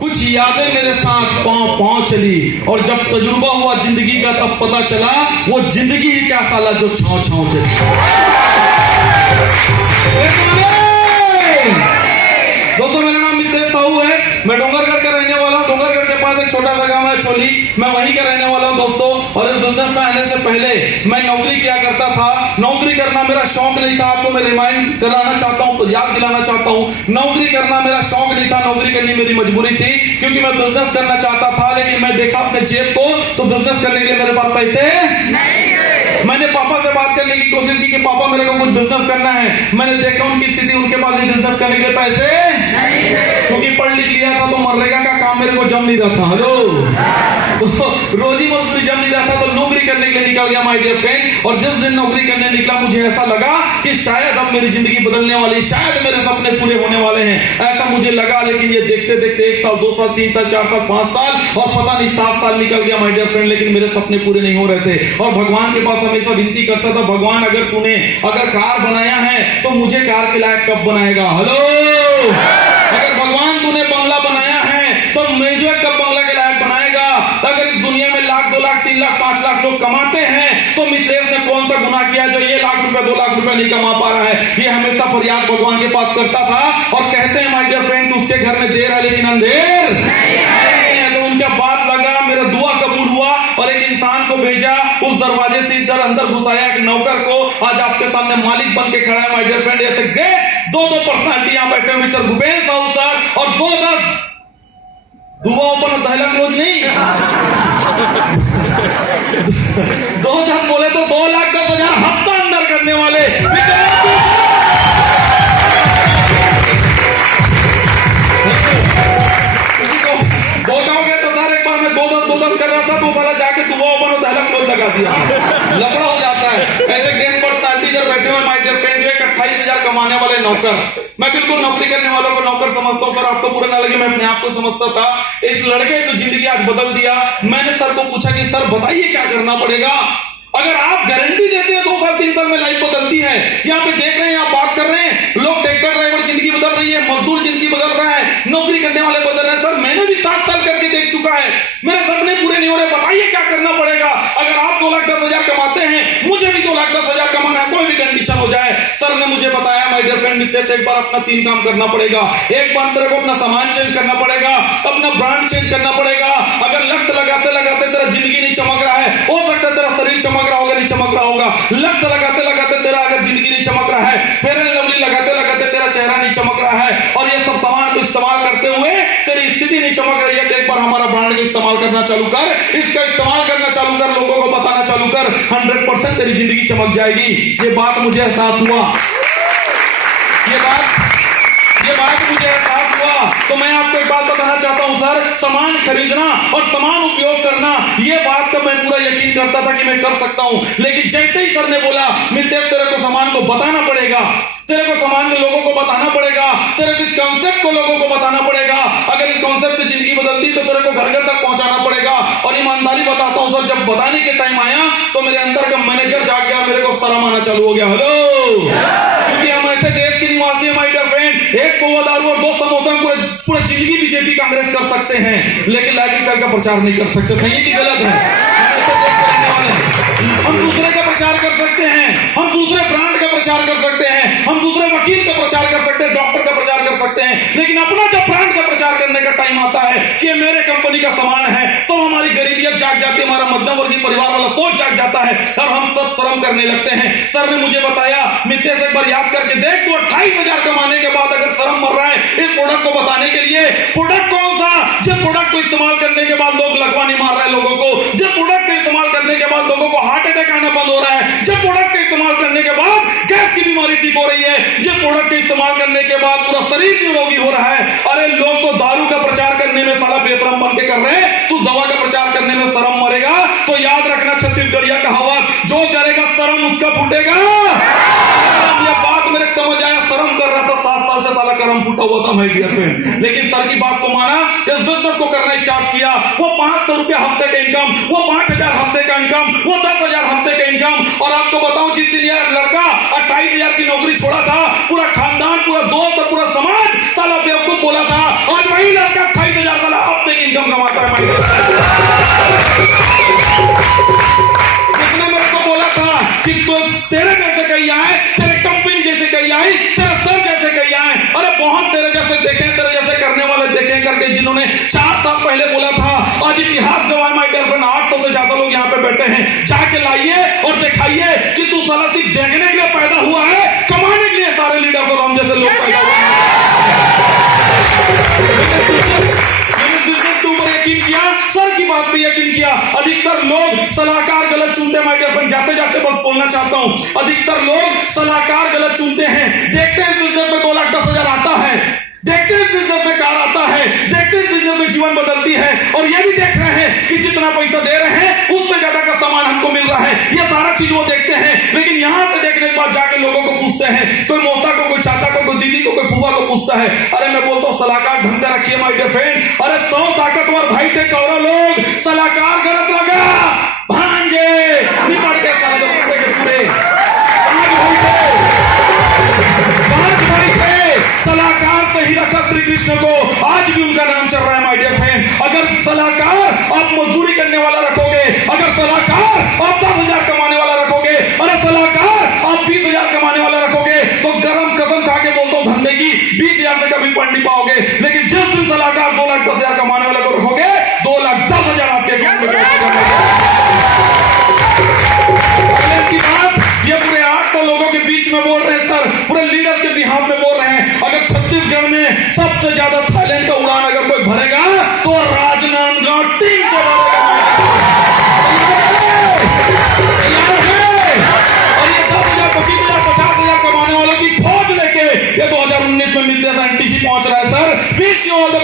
कुछ यादें मेरे साथ पांव पांव चली, और जब तजुर्बा हुआ जिंदगी का तब पता चला वो जिंदगी ही क्या साला जो छांव छांव चली। दोस्तों मेरा नाम मितेश साहू है, मैं डोंगरगढ़ का रहने वाला हूँ। डोंगरगढ़ के पास एक छोटा सा गांव है छोली, मैं वहीं का रहने वाला हूँ दोस्तों। और इस बिजनेस में आने से पहले मैं नौकरी किया करता था। नौकरी करना मेरा शौक नहीं था, आपको मैं रिमाइंड कराना चाहता हूँ, याद दिलाना चाहता हूँ। नौकरी करना मेरा शौक नहीं था, नौकरी करनी मेरी मजबूरी थी, क्योंकि मैं बिजनेस करना चाहता था। लेकिन मैं देखा अपने जेब को, तो बिजनेस करने के लिए मेरे पास पैसे नहीं है। मैंने पापा से बात करने की कोशिश की कि पापा मेरे को कुछ बिजनेस करना है। मैंने देखा उनकी स्थिति, उनके पास भी बिजनेस करने के लिए पैसे नहीं है, क्योंकि पढ़ लिख लिया था तो मनरेगा का काम मेरे को जम नहीं रहा था। हेलो, तो रोजी मजदूरी जम नहीं रहा था, तो नौकरी करने के लिए निकल गया माय डियर फ्रेंड। और जिस दिन नौकरी करने निकला मुझे ऐसा लगा कि शायद अब मेरी जिंदगी बदलने वाली, शायद मेरे सपने पूरे होने वाले हैं, ऐसा मुझे लगा। लेकिन ये देखते देखते 1 साल 2 साल 3 साल 4 साल 5 साल और पता नहीं 7 साल निकल गया माय डियर फ्रेंड, लेकिन मेरे सपने पूरे नहीं हो रहे थे। और भगवान के पास हमेशा विनती करता था, भगवान अगर कार बनाया है तो मुझे कार के लायक कब बनाएगा। हेलो, अगर भगवान तूने बंगला बनाया है तो मुझे कब बंगला के लायक बनाएगा। अगर इस दुनिया में 1 लाख 2 लाख 3 लाख 5 लाख लोग कमाते हैं तो मिथिलेश ने कौन सा गुनाह किया जो ये 1 लाख रुपए 2 लाख रुपए नहीं कमा पा रहा है। ये हमेशा फरियाद भगवान के पास करता था। और कहते हैं माय डियर फ्रेंड, उसके घर में देर है लेकिन अंधेर नहीं है। तो उनका बात लगा, मेरा दुआ कबूल हुआ और एक इंसान को भेजा, उस दरवाजे से इधर अंदर घुसाया एक नौकर को। आज आपके सामने मालिक बन के खड़ा है माय डियर फ्रेंड। ऐसे ग्रेट 2 पर्सनालिटी यहाँ बैठे मिस्टर भूपेंद्र साहू सर और 2 दुआ ओपन दहला क्लोज नहीं 2 बोले तो 2,10,000 हफ्ता अंदर करने वाले। कर रहा था तो साला जाके दुआ ओपन और दहला क्लोज लगा दिया, लफड़ा हो जाता है। ऐसे ग्रेट पर्सनालिटी जब बैठे हुए माय डियर फ्रेंड, 28,000 कमाने वाले नौकर। मैं बिल्कुल नौकरी करने वालों को नौकर समझता हूँ सर, आपको बुरा ना लगे, मैं अपने आप को समझता था। इस लड़के की जिंदगी आज बदल दिया। मैंने सर को पूछा कि सर बताइए क्या करना पड़ेगा। अगर आप गारंटी देते हैं 2 साल 3 साल में लाइफ बदलती है। यहाँ पे देख रहे हैं, आप बात कर रहे हैं, लोग ट्रैक्टर ड्राइवर जिंदगी बदल रही है, मजदूर जिंदगी बदल रहा है, नौकरी करने वाले बदल रहे हैं। सर मैंने भी 7 साल करके देख चुका है, मेरे सपने पूरे नहीं हो रहे, बताइए क्या करना पड़ेगा। अगर आप 2,10,000 कमाते हैं, मुझे भी 2,10,000 कमाना है, कोई भी कंडीशन हो जाए। सर ने मुझे बताया माय डियर फ्रेंड मिथिलेश, एक बार अपना 3 काम करना पड़ेगा। एक बार तेरे को अपना सामान चेंज करना पड़ेगा, अपना ब्रांड चेंज करना पड़ेगा। अगर लक्ष्य लगाते लगाते तेरा जिंदगी नहीं चमक रहा है, हो सकता है तेरा शरीर चमक रहा होगा, नहीं चमक रहा होगा। लक्ष्य लगाते लगाते तेरा अगर जिंदगी नहीं चमक रहा है, फेयर एंड लवली लगाते लगाते तेरा चेहरा नहीं चमक रहा है, और ये सब सामान को इस्तेमाल करते हुए तेरी स्थिति नहीं चमक रही है, तो एक बार हमारा ब्रांड का इस्तेमाल करना चालू कर, इसका इस्तेमाल करना चालू कर, लोगों को बताना चालू कर, 100% तेरी जिंदगी चमक जाएगी। ये बात मुझे एहसास हुआ, ये बात मुझे एहसास हुआ। तो मैं आपको एक बात बताना चाहता हूं सर, सामान खरीदना और सामान उपयोग करना, ये बात का मैं पूरा यकीन करता था कि मैं कर सकता हूं। लेकिन जैसे ही सर ने बोला मिथिलेश तेरे को सामान को बताना पड़ेगा, तेरे को सामान को लोगों को बताना पड़ेगा, तेरे को इस कॉन्सेप्ट को लोगों को बताना पड़ेगा। अगर इस कॉन्सेप्ट से जिंदगी बदलती तो तेरे को घर घर तक पहुंचाना पड़ेगा। और ईमानदारी बताता हूं सर, जब बताने के टाइम आया तो मेरे अंदर का मैनेजर जाग गया, मेरे को शर्म आना चालू हो गया। हेलो, क्योंकि हम ऐसे देश के निवासी हैं माय डियर फ्रेंड, 1 पौवा दारू और 2 समोसे में पूरे जिंदगी बीजेपी कांग्रेस कर सकते हैं, लेकिन लाइफस्टाइल का प्रचार नहीं कर सकते। सही है कि गलत है? हम दूसरे का प्रचार कर सकते हैं, हम दूसरे ब्रांड का प्रचार कर सकते हैं, हम दूसरे वकील का प्रचार कर सकते हैं, डॉक्टर का प्रचार कर सकते हैं, लेकिन अपना जब ब्रांड का प्रचार करने का टाइम आता है कि मेरे कंपनी का सामान है, तो हमारी गरीबियत जाग जाती है, हमारा मध्यम वर्गीय परिवार वाला सोच जाग जाता है और हम सब शर्म करने लगते हैं। सर ने मुझे बताया मिथिलेश एक बार याद करके देख, तो 28,000 कमाने के बाद अगर शर्म मर रहा है इस प्रोडक्ट को बताने के लिए, प्रोडक्ट कौन सा, जब प्रोडक्ट को इस्तेमाल करने के बाद लोग लगवा नहीं मार रहे हैं लोगों को, जब प्रोडक्ट को इस्तेमाल करने के बाद लोगों को हार्ट अटैक आना बंद हो रहा है, जब प्रोडक्ट का इस्तेमाल करने के बाद गैस की बीमारी ठीक हो रही है, जब प्रोडक्ट का इस्तेमाल करने के बाद पूरा शरीर निरोगी हो रहा है। अरे लोग तो दारू का प्रचार करने में साला बेशरम बन के कर रहे हैं, तू दवा का प्रचार करने में शर्म मरेगा। तो याद रखना छत्तीसगढ़िया कहावत, जो करेगा शर्म उसका फूटेगा। ये बात मेरे समझ आया, शर्म कर रहा था 7 साल से, साला करम फूटा हुआ था माय डियर फ्रेंड, लेकिन सर की बात को माना, इस बिजनेस को करना स्टार्ट किया। वो 500 रुपया हफ्ते का इनकम, वो 5,000 हफ्ते का इनकम, वो 10,000 हफ्ते का इनकम। और आपको बताऊं, जिस दिन यार लड़का 28,000 की नौकरी छोड़ा था, पूरा खानदान, पूरा दोस्त और पूरा समाज साला बेवकूफ बोला था, आज वही लड़का 28,000 साला जिसने मेरे को बोला था कि तो तेरे जैसे कहीं आए, तेरे कंपनी जैसे कहीं आई, तेरे सर जैसे कहीं आए, अरे बहुत तेरे जैसे देखे, तेरे जैसे करने वाले देखे करके जिन्होंने 4 साल पहले बोला था, आज इतिहास गवाए माय डियर फ्रेंड। 800 से ज्यादा लोग यहाँ पे बैठे हैं, जाके लाइए और दिखाइए कि तू साला सिर्फ देखने के लिए पैदा हुआ है, कमाने के लिए सारे लीडर को हम जैसे लोग पैदा हुए हैं। बिजनेस के ऊपर यकीन किया, सर की बात पे यकीन किया। अधिकतर लोग सलाहकार गलत चुनते हैं माय डियर फ्रेंड। जाते जाते बस बोलना चाहता हूं, अधिकतर लोग सलाहकार गलत चुनते हैं। देखते हैं बिजनेस में 2,10,000 आता है, देखते हैं बिजनेस में कार आता है, देखते हैं बिजनेस में जीवन बदलती है, और ये भी देख रहे हैं कि जितना पैसा दे रहे हैं उससे ज्यादा का सामान हमको मिल रहा है। ये सारा चीज वो देखते हैं, लेकिन यहां से देखने के बाद जाके लोगों को पूछते हैं, कोई मौसा को, कोई चाचा को, कोई दीदी को, कोई फूफा को पूछता है। अरे मैं बोलता हूं सलाहकार ढंग से रखिए माय डियर फ्रेंड। अरे 100 ताकतवर भाई थे कौरव लोग, सलाहकार गलत लगा, भांजे निपट के पूरे सलाहकार से ही रखा श्री कृष्ण को, आज भी उनका नाम चल रहा है माय डियर फ्रेंड। अगर सलाहकार आप मजदूरी करने वाला रखोगे, अगर सलाहकार आप 10,000 कमाने वाला रखोगे, अरे सलाहकार आप 20,000 कमाने वाला रखोगे, तो गरम कसम खा के बोलता हूं धंधे की 20,000 से कभी पढ़ नहीं पाओगे। लेकिन जिस दिन सलाहकार 2,10,000 कमाने वाला को रखोगे, 2,10,000 आपके अकाउंट में की बात ये पूरे 800 लोगों के बीच में बोल रहे हैं सर, पूरे लीडर के बिहाफ में बोल रहे हैं। अगर छत्तीसगढ़ में सबसे ज्यादा थाईलैंड का उड़ान अगर कोई भरेगा तो राजनांदगांव टीम को भरेगा। और ये 10,000, 25,000, 50,000 कमाने वालों की फौज लेके ये 2019 में मिलते एनटीसी पहुंच रहा है sir. Wish you all the